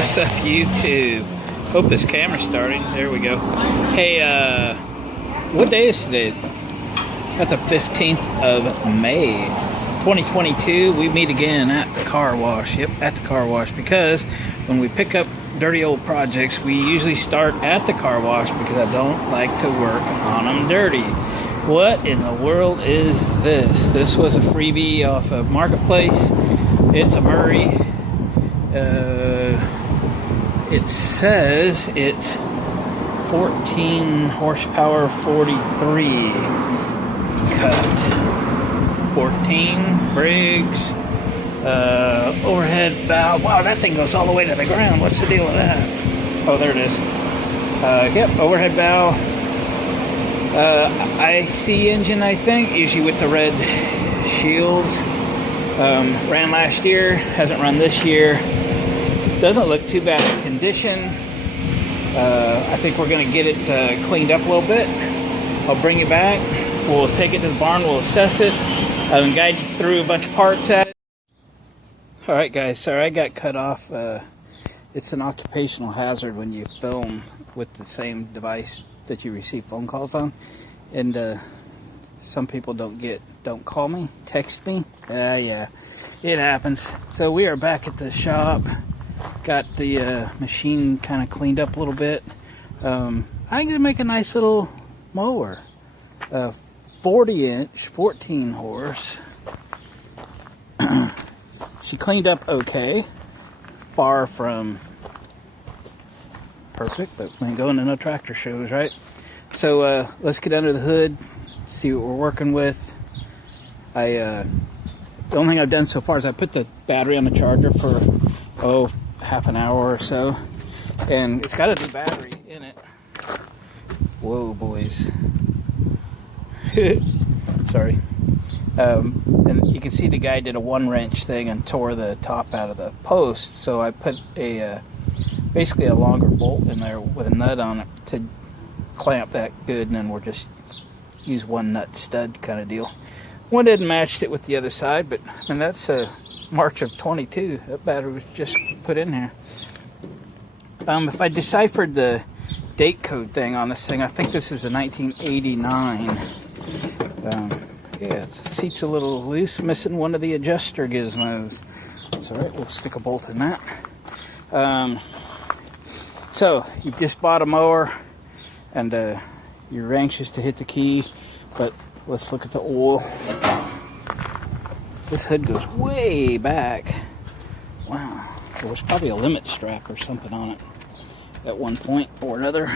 What's up, YouTube? Hope this camera's starting. There we go. Hey, what day is today? That's the 15th of May, 2022. We meet again at the car wash. Yep, at the car wash, because when we pick up dirty old projects, we usually start at the car wash because I don't like to work on them dirty. What in the world is this? This was a freebie off of Marketplace. It's a Murray. It says it's 14 horsepower 43 cut. 14 Briggs overhead valve. Wow, that thing goes all the way to the ground. What's the deal with that? Oh, there it is. Yep, overhead valve. IC engine, I think, usually with the red shields. Ran last year, hasn't run this year. Doesn't look too bad in condition. I think we're going to get it cleaned up a little bit. I'll bring it back. We'll take it to the barn. We'll assess it. I'll guide you through a bunch of parts at it. Alright guys, sorry I got cut off. It's an occupational hazard when you film with the same device that you receive phone calls on. And some people don't call me, text me. Yeah, it happens. So we are back at the shop. Got the machine kind of cleaned up a little bit. I'm gonna make a nice little mower, 40-inch, 14 horse. She cleaned up okay, far from perfect, but we ain't going to no tractor shows, right? So let's get under the hood, see what we're working with. The only thing I've done so far is I put the battery on the charger for half an hour or so, and it's got a new battery in it. Whoa, boys. Sorry. And you can see the guy did a 1-wrench thing and tore the top out of the post, so I put basically a longer bolt in there with a nut on it to clamp that good, and then we'll just use one nut stud kind of deal. One didn't match it with the other side, but and that's March of 22. That battery was just put in here. If I deciphered the date code thing on this thing, I think this is a 1989. Yeah, the seat's a little loose, missing one of the adjuster gizmos. That's alright, we'll stick a bolt in that. So, you just bought a mower, and you're anxious to hit the key, but let's look at the oil. This hood goes way back. Wow. There was probably a limit strap or something on it at one point or another.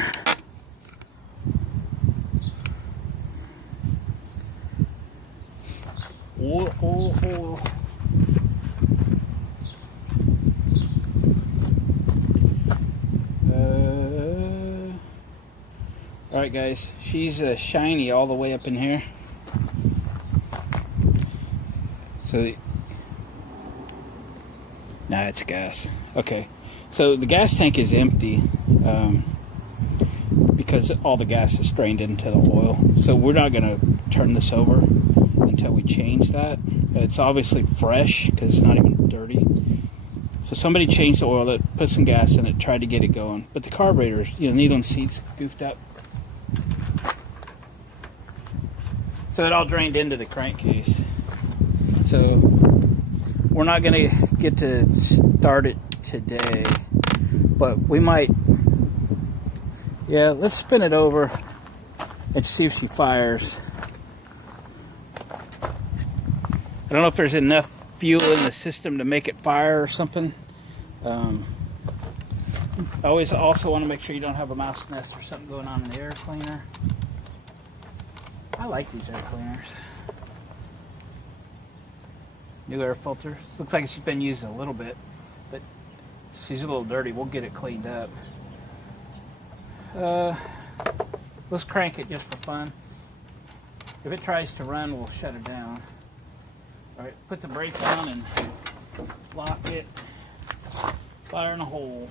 Oil. Alright guys, she's shiny all the way up in here. So, nah, it's gas. Okay, so the gas tank is empty because all the gas is strained into the oil. So we're not going to turn this over until we change that. It's obviously fresh because it's not even dirty. So somebody changed the oil, that put some gas in it, tried to get it going. But the carburetor, needle and seat's goofed up. So it all drained into the crankcase. So we're not going to get to start it today, but we might. Yeah, let's spin it over and see if she fires. I don't know if there's enough fuel in the system to make it fire or something. I always also want to make sure you don't have a mouse nest or something going on in the air cleaner. I like these air cleaners. New air filter. Looks like she's been used a little bit, but she's a little dirty. We'll get it cleaned up. Let's crank it just for fun. If it tries to run, we'll shut it down. Alright, put the brake on and lock it. Fire in a hole.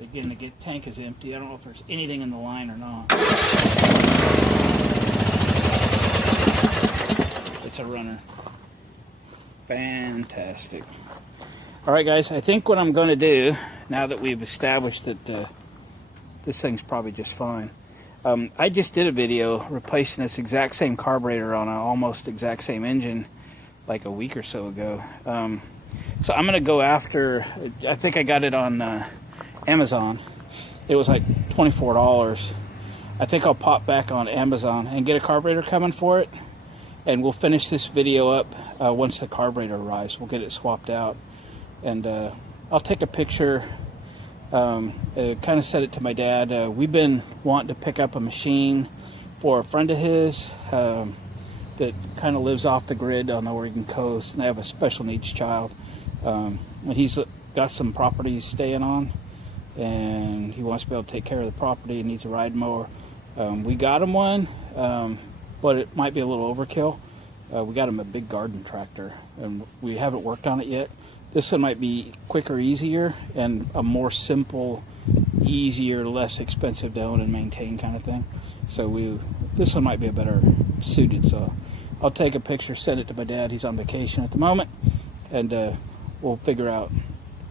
Again, the tank is empty. I don't know if there's anything in the line or not. It's a runner. Fantastic. Alright guys, I think what I'm going to do, now that we've established that this thing's probably just fine, I just did a video replacing this exact same carburetor on an almost exact same engine like a week or so ago. So I'm going to go after, I think I got it on Amazon. It was like $24. I think I'll pop back on Amazon and get a carburetor coming for it. And we'll finish this video up once the carburetor arrives. We'll get it swapped out. And I'll take a picture, kind of send it to my dad. We've been wanting to pick up a machine for a friend of his that kind of lives off the grid on the Oregon coast, and they have a special needs child. And he's got some property he's staying on, and he wants to be able to take care of the property and needs a ride mower. We got him one, but it might be a little overkill. We got him a big garden tractor, and we haven't worked on it yet. This one might be quicker, easier, and a more simple, easier, less expensive to own and maintain kind of thing. So this one might be a better suited. So I'll take a picture, send it to my dad. He's on vacation at the moment, and we'll figure out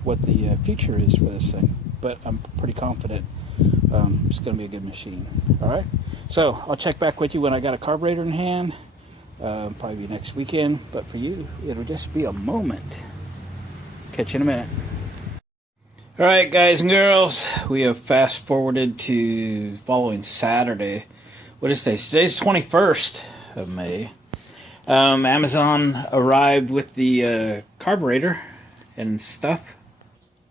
what the future is for this thing. But I'm pretty confident it's going to be a good machine. All right. So I'll check back with you when I got a carburetor in hand. Probably be next weekend, but for you, it'll just be a moment. Catch you in a minute. All right, guys and girls, we have fast forwarded to following Saturday. What is today? Today's 21st of May. Amazon arrived with the carburetor and stuff.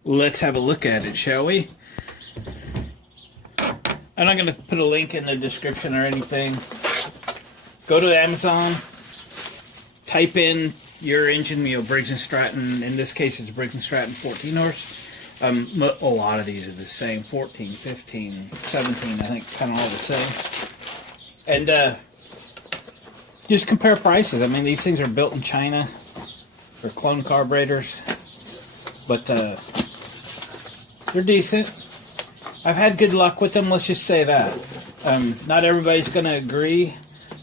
Let's have a look at it, shall we? I'm not going to put a link in the description or anything. Go to Amazon, type in your engine, Briggs and Stratton. In this case, it's Briggs and Stratton 14 horse. A lot of these are the same, 14, 15, 17, I think, kind of all the same. And just compare prices. I mean, these things are built in China. They're clone carburetors, but they're decent. I've had good luck with them, let's just say that. Not everybody's going to agree.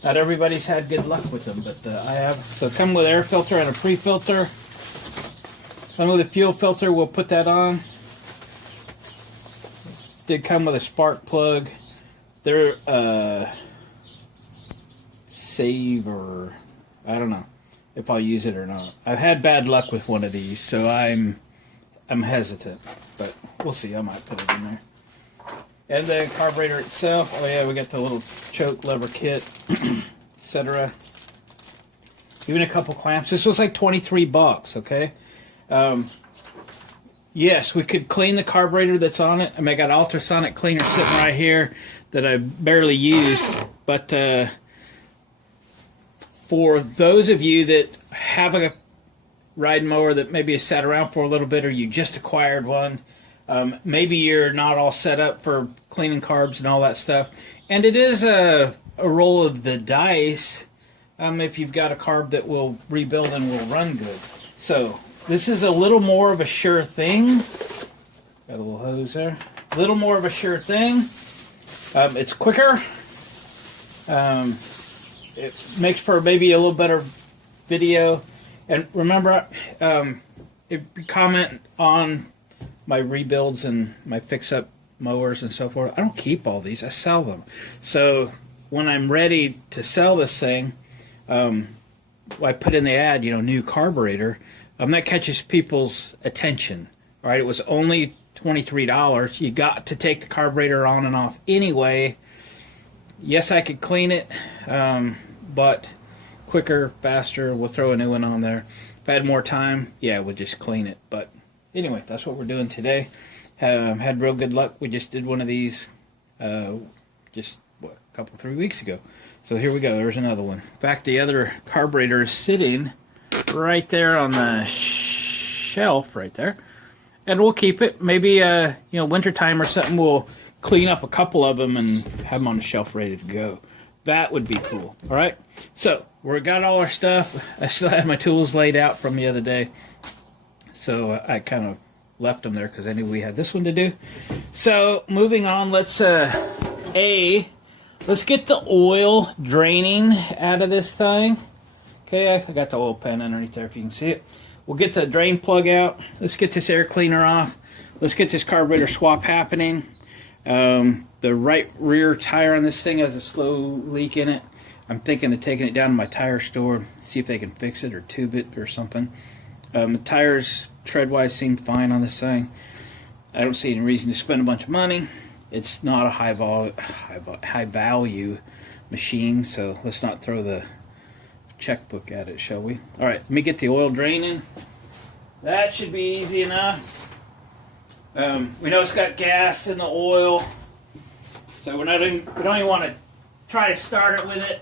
Not everybody's had good luck with them, but I have. So come with air filter and a pre-filter. Come with a fuel filter, we'll put that on. Did come with a spark plug. They're Saver. I don't know if I'll use it or not. I've had bad luck with one of these, so I'm hesitant, but we'll see. I might put it in there. And the carburetor itself, oh yeah, we got the little choke lever kit, etc. Even a couple clamps. This was like $23, okay? Yes, we could clean the carburetor that's on it. I mean, I got ultrasonic cleaner sitting right here that I barely used, but for those of you that have a ride mower that maybe has sat around for a little bit, or you just acquired one, maybe you're not all set up for cleaning carbs and all that stuff. And it is a roll of the dice if you've got a carb that will rebuild and will run good. So this is a little more of a sure thing. Got a little hose there. A little more of a sure thing. It's quicker. It makes for maybe a little better video. And remember, if you comment on my rebuilds and my fix-up mowers and so forth, I don't keep all these. I sell them. So when I'm ready to sell this thing, I put in the ad, new carburetor. That catches people's attention. All right, it was only $23. You got to take the carburetor on and off anyway. Yes, I could clean it, but quicker, faster. We'll throw a new one on there. If I had more time, yeah, we'll just clean it. But anyway, that's what we're doing today. Had real good luck. We just did one of these just a couple, 3 weeks ago. So here we go. There's another one. In fact, the other carburetor is sitting right there on the shelf right there. And we'll keep it. Maybe, wintertime or something, we'll clean up a couple of them and have them on the shelf ready to go. That would be cool. All right? So, we got all our stuff. I still had my tools laid out from the other day. So, I kind of left them there because I knew we had this one to do. So, moving on, let's get the oil draining out of this thing. Okay, I got the oil pan underneath there if you can see it. We'll get the drain plug out. Let's get this air cleaner off. Let's get this carburetor swap happening. The right rear tire on this thing has a slow leak in it. I'm thinking of taking it down to my tire store, see if they can fix it or tube it or something. The tires, tread-wise, seem fine on this thing. I don't see any reason to spend a bunch of money. It's not a high value machine, so let's not throw the checkbook at it, shall we? All right, let me get the oil draining. That should be easy enough. We know it's got gas in the oil, so we don't even want to try to start it with it.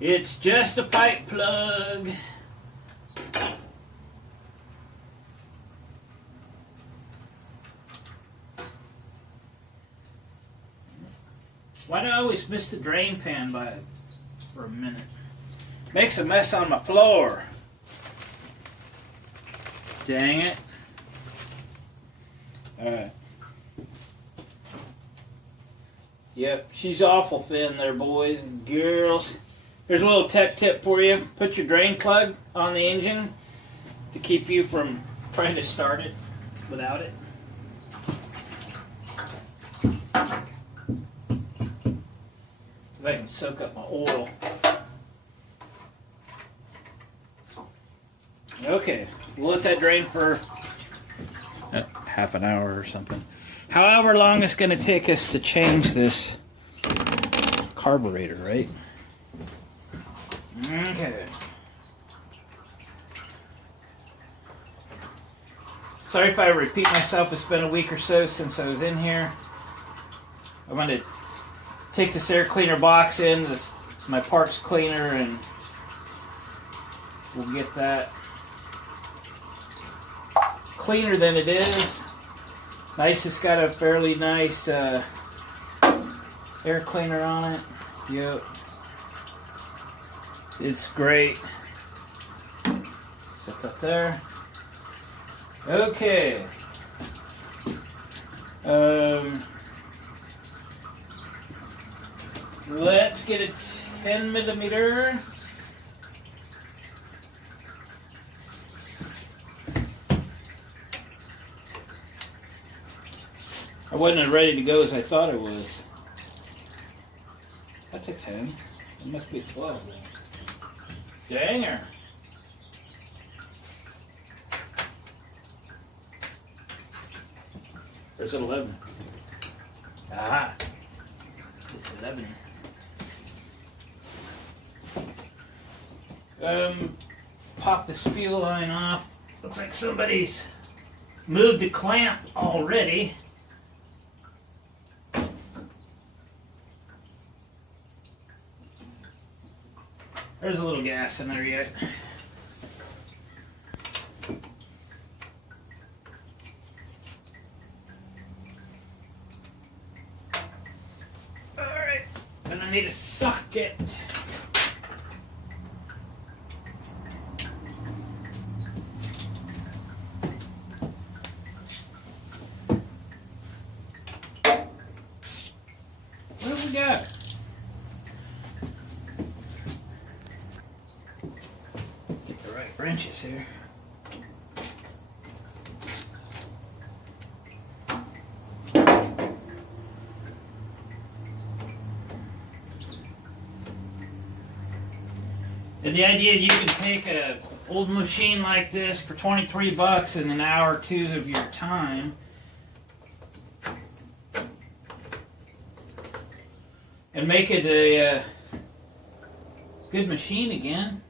It's just a pipe plug. Why do I always miss the drain pan for a minute? Makes a mess on my floor. Dang it. Alright. Yep, she's awful thin there, boys and girls. Here's a little tech tip for you. Put your drain plug on the engine to keep you from trying to start it without it. If I can soak up my oil. Okay, we'll let that drain for half an hour or something. However long it's going to take us to change this carburetor, right? Okay. Sorry if I repeat myself. It's been a week or so since I was in here. I'm going to take this air cleaner box in, my parts cleaner, and we'll get that cleaner than it is. Nice, it's got a fairly nice air cleaner on it. Yep. It's great. Set that there. Okay. Let's get a 10mm. I wasn't as ready to go as I thought it was. That's a 10. It must be a 12 then. Danger. There's an 11. Ah, it's 11. Pop this fuel line off. Looks like somebody's moved the clamp already. There's a little gas in there yet. Alright, gonna need a socket. What have we got? Wrenches here. And the idea you can take a old machine like this for 23 bucks in an hour or two of your time and make it a good machine again.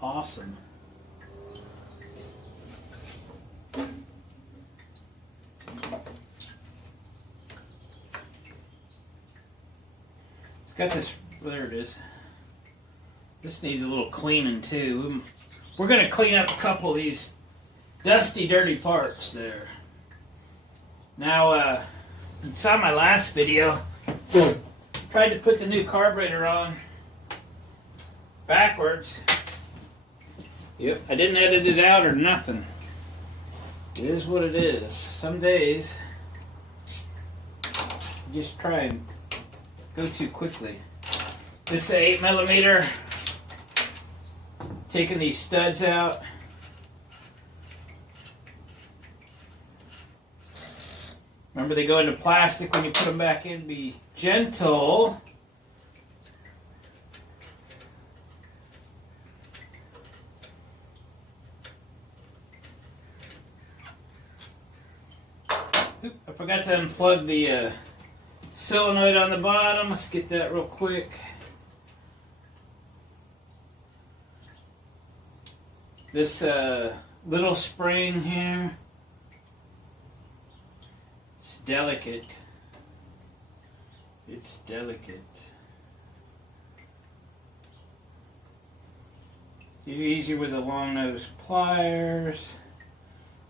Awesome. It's got this, well, there it is. This needs a little cleaning too. We're going to clean up a couple of these dusty, dirty parts there. Now, you saw my last video. Tried to put the new carburetor on backwards. Yep, I didn't edit it out or nothing. It is what it is. Some days, you just try and go too quickly. This is 8mm. Taking these studs out. Remember, they go into plastic when you put them back in. Be gentle. Oop, I forgot to unplug the solenoid on the bottom. Let's get that real quick. This little spring here, it's delicate. It's delicate. It's easier with the long nose pliers.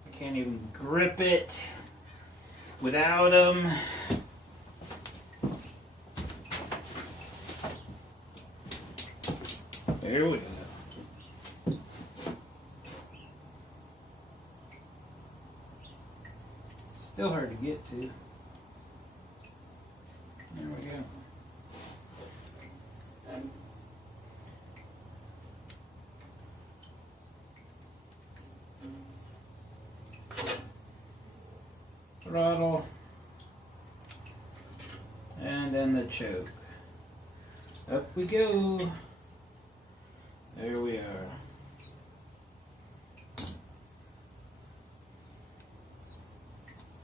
I can't even grip it without them. There we go. Still hard to get to. There we go. Throttle. And then the choke. Up we go. There we are.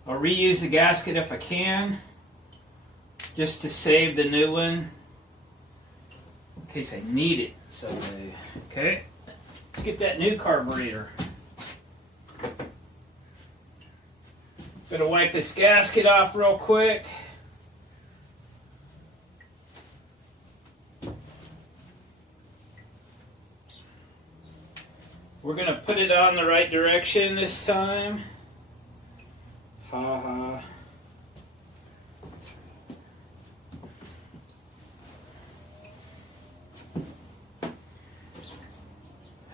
I'll reuse the gasket if I can, just to save the new one, in case I need it someday. Okay, let's get that new carburetor. Gonna wipe this gasket off real quick. We're gonna put it on the right direction this time. Ha.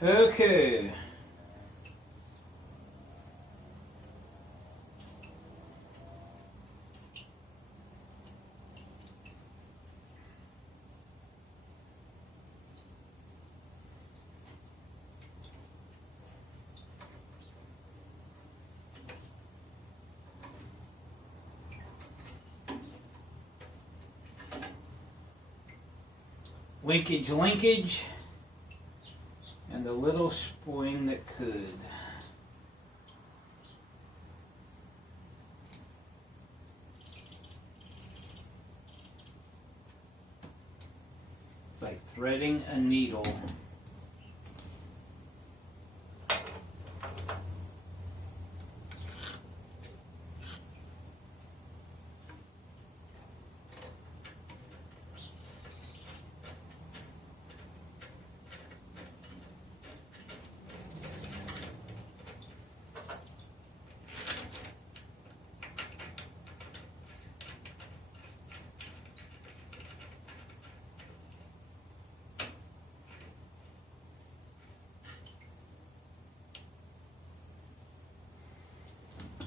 Okay. Linkage, and the little spring that could. It's like threading a needle.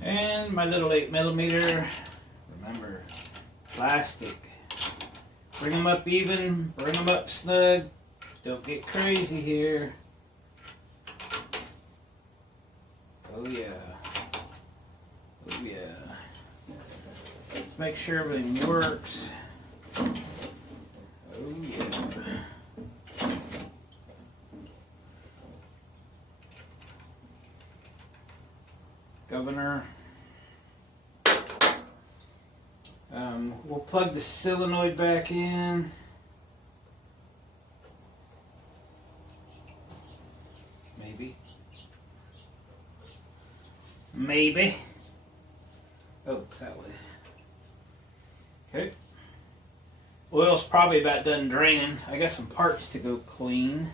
And my little 8mm, remember, plastic. Bring them up even, bring them up snug. Don't get crazy here. Oh yeah. Oh yeah. Let's make sure everything works. Oh yeah. Governor. We'll plug the solenoid back in. Maybe. Oh, it's that way. Okay. Oil's probably about done draining. I got some parts to go clean.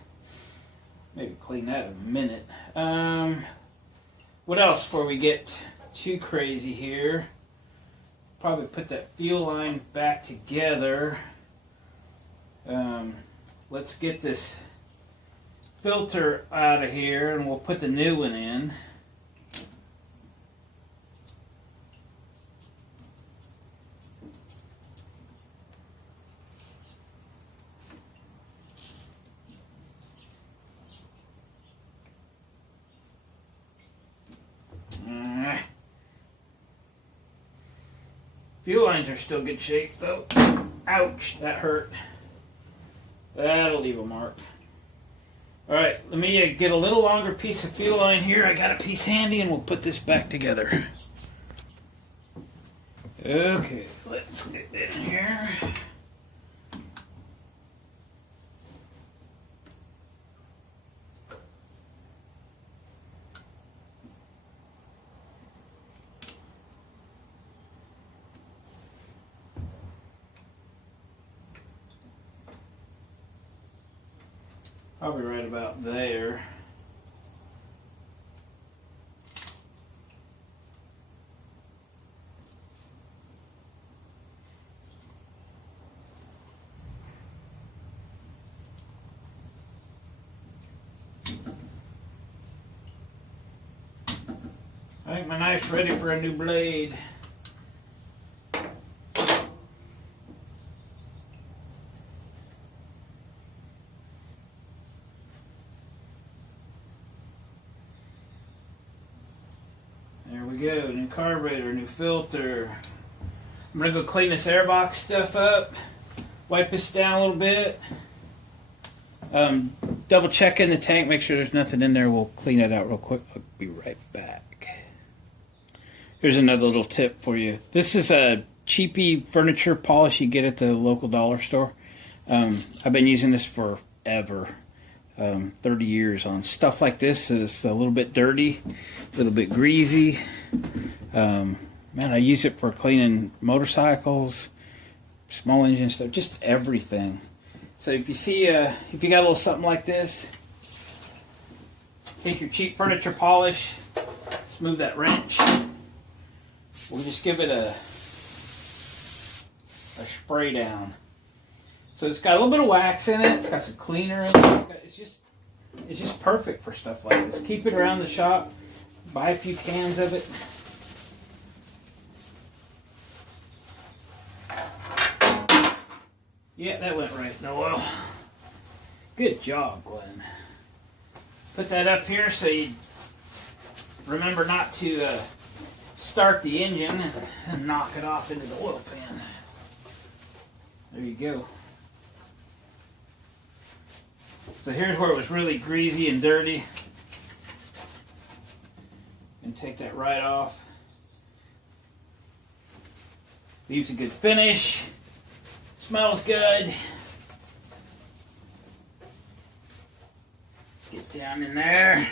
Maybe clean that in a minute. What else before we get too crazy here? Probably put that fuel line back together. Let's get this filter out of here and we'll put the new one in. Fuel lines are still good shape though. Ouch, that hurt. That'll leave a mark. Alright, let me get a little longer piece of fuel line here. I got a piece handy and we'll put this back together. Okay, let's get that in here. Probably right about there. I think my knife's ready for a new blade. There we go, new carburetor, new filter. I'm gonna go clean this airbox stuff up, wipe this down a little bit, double check in the tank, make sure there's nothing in there. We'll clean that out real quick. I'll be right back. Here's another little tip for you. This is a cheapy furniture polish you get at the local dollar store. I've been using this forever, 30 years on stuff like this. Is a little bit dirty, a little bit greasy. Man, I use it for cleaning motorcycles, small engine stuff, just everything. So if you see, if you got a little something like this, take your cheap furniture polish, let's move that wrench. We'll just give it a spray down. So it's got a little bit of wax in it. It's got some cleaner in it. It's just perfect for stuff like this. Keep it around the shop. Buy a few cans of it. Yeah, that went right in the oil. Good job, Glenn. Put that up here so you remember not to start the engine and knock it off into the oil pan. There you go. So here's where it was really greasy and dirty. And take that right off. Leaves a good finish. Smells good. Get down in there.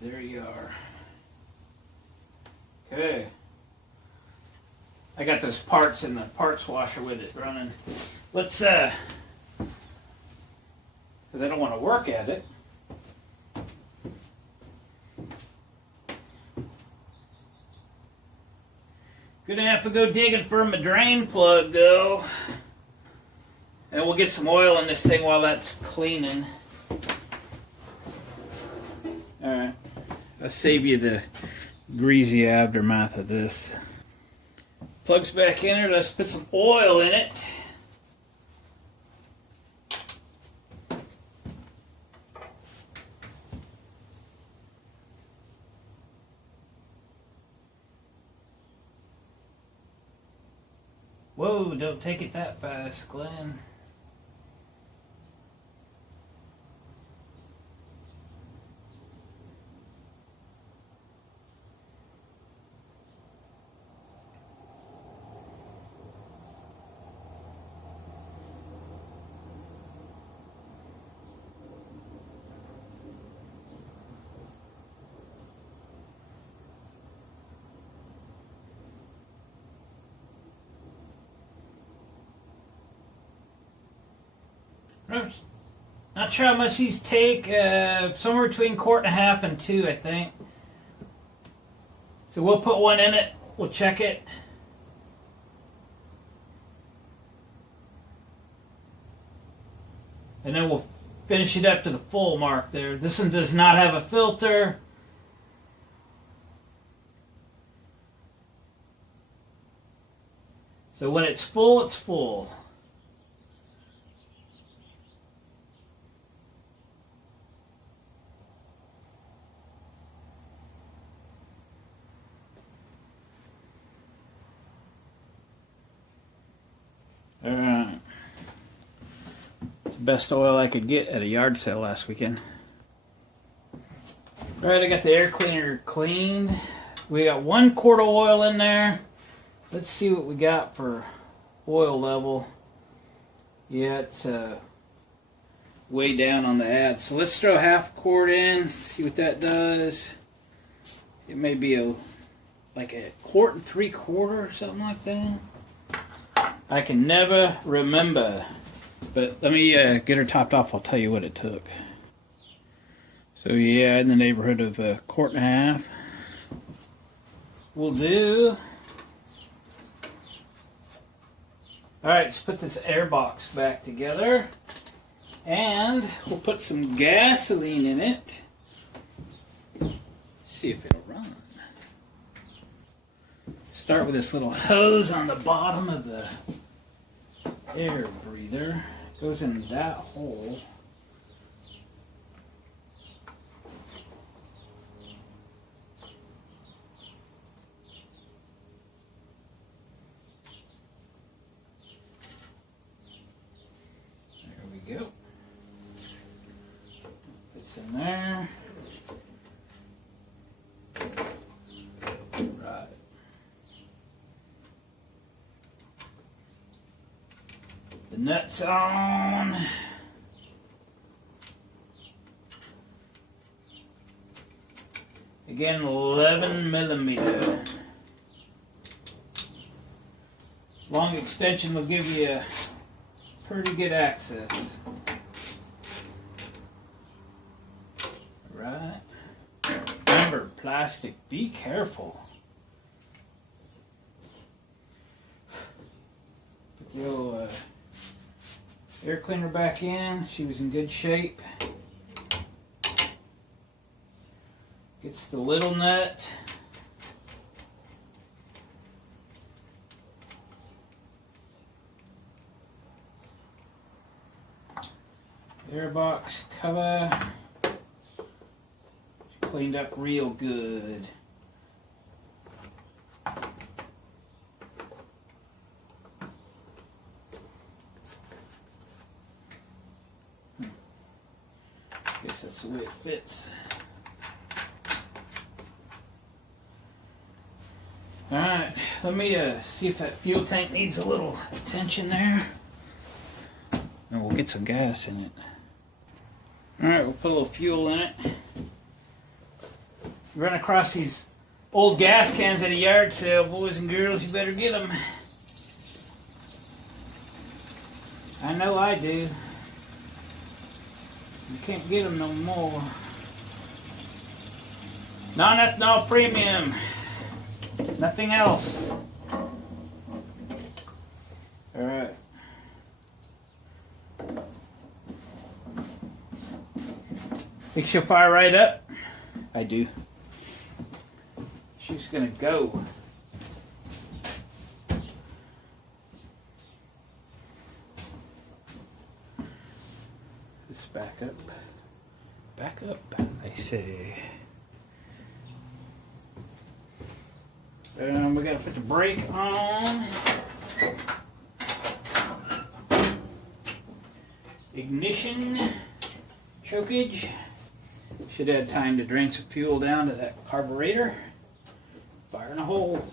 There you are. Okay. I got those parts in the parts washer with it running. Let's, because I don't want to work at it. Gonna have to go digging for my drain plug though. And we'll get some oil in this thing while that's cleaning. Alright. I'll save you the greasy aftermath of this. Plug's back in there. Let's put some oil in it. Whoa, don't take it that fast, Glenn. Not sure how much these take, somewhere between 1.5 and 2, I think. So we'll put one in it, we'll check it. And then we'll finish it up to the full mark there. This one does not have a filter. So when it's full, it's full. Alright. It's the best oil I could get at a yard sale last weekend. Alright, I got the air cleaner cleaned. We got 1 quart of oil in there. Let's see what we got for oil level. Yeah, it's way down on the ad. So let's throw half a quart in, see what that does. It may be like a 1 3/4 or something like that. I can never remember. But let me get her topped off. I'll tell you what it took. So yeah, in the neighborhood of 1.5 quarts. We'll do. Alright, let's put this air box back together. And we'll put some gasoline in it. See if it'll run. Start with this little hose on the bottom of the air breather. It goes in that hole. There we go. Put this in there. Right. The nuts on. Again, 11mm. Long extension will give you pretty good access. Right. Remember, plastic, be careful. Put the old air cleaner back in. She was in good shape. Gets the little nut. Airbox cover. Cleaned up real good. Guess that's the way it fits. Alright, let me see if that fuel tank needs a little attention there. And we'll get some gas in it. Alright, we'll put a little fuel in it. You run across these old gas cans at a yard sale, boys and girls, you better get them. I know I do. You can't get them no more. Non-ethanol premium. Nothing else. Alright. Think she'll fire right up? I do. She's gonna go. Just back up. Back up, I say. We gotta put the brake on. Ignition. Chokage. Should have time to drain some fuel down to that carburetor. Fire in a hole.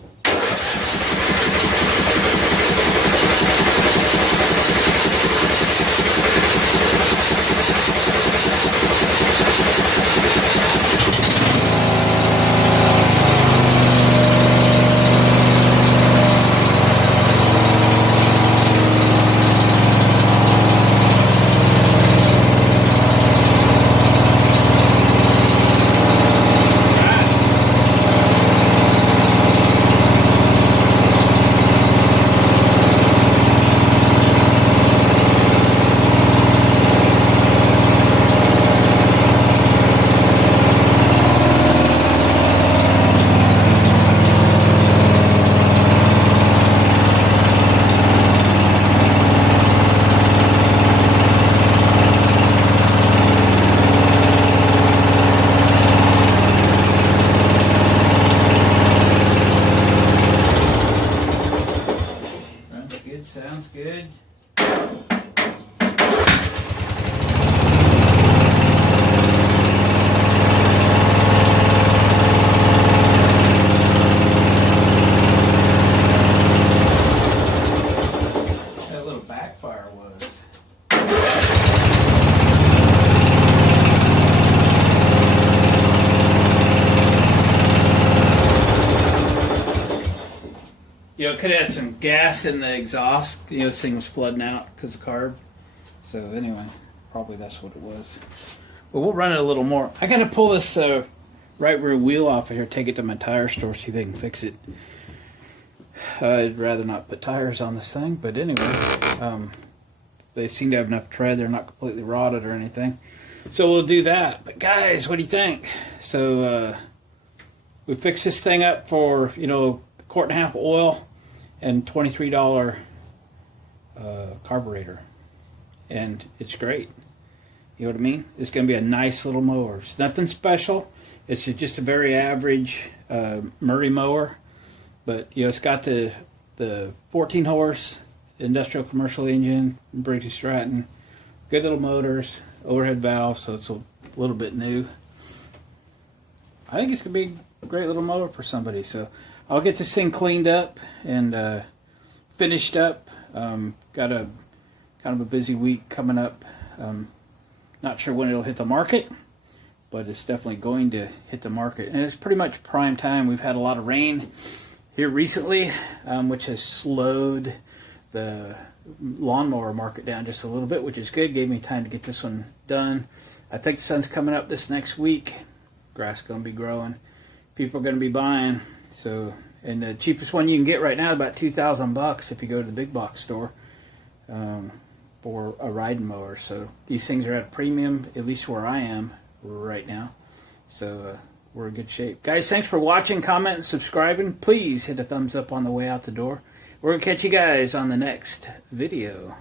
That little backfire was. You know, it could have had some gas in the exhaust. You know, this thing was flooding out because of carb. So anyway, probably that's what it was. But we'll run it a little more. I got to pull this right rear wheel off of here, take it to my tire store, see if they can fix it. I'd rather not put tires on this thing, but anyway, they seem to have enough tread. They're not completely rotted or anything. So we'll do that. But guys, what do you think? So we fixed this thing up for, you know, a quart and a half oil and $23 carburetor. And it's great. You know what I mean? It's going to be a nice little mower. It's nothing special. It's just a very average Murray mower. But, you know, it's got the 14 horse industrial commercial engine, Briggs and Stratton. Good little motors, overhead valve, so it's a little bit new. I think it's going to be a great little mower for somebody. So I'll get this thing cleaned up and finished up. Got a kind of a busy week coming up. Not sure when it'll hit the market, but it's definitely going to hit the market. And it's pretty much prime time. We've had a lot of rain here recently, which has slowed the lawnmower market down just a little bit, which is good. Gave me time to get this one done. I think the sun's coming up this next week. Grass is going to be growing. People are going to be buying. So, and the cheapest one you can get right now is about $2,000 if you go to the big box store for a riding mower. So these things are at a premium, at least where I am right now. So we're in good shape. Guys, thanks for watching, commenting, subscribing. Please hit a thumbs up on the way out the door. We're going to catch you guys on the next video.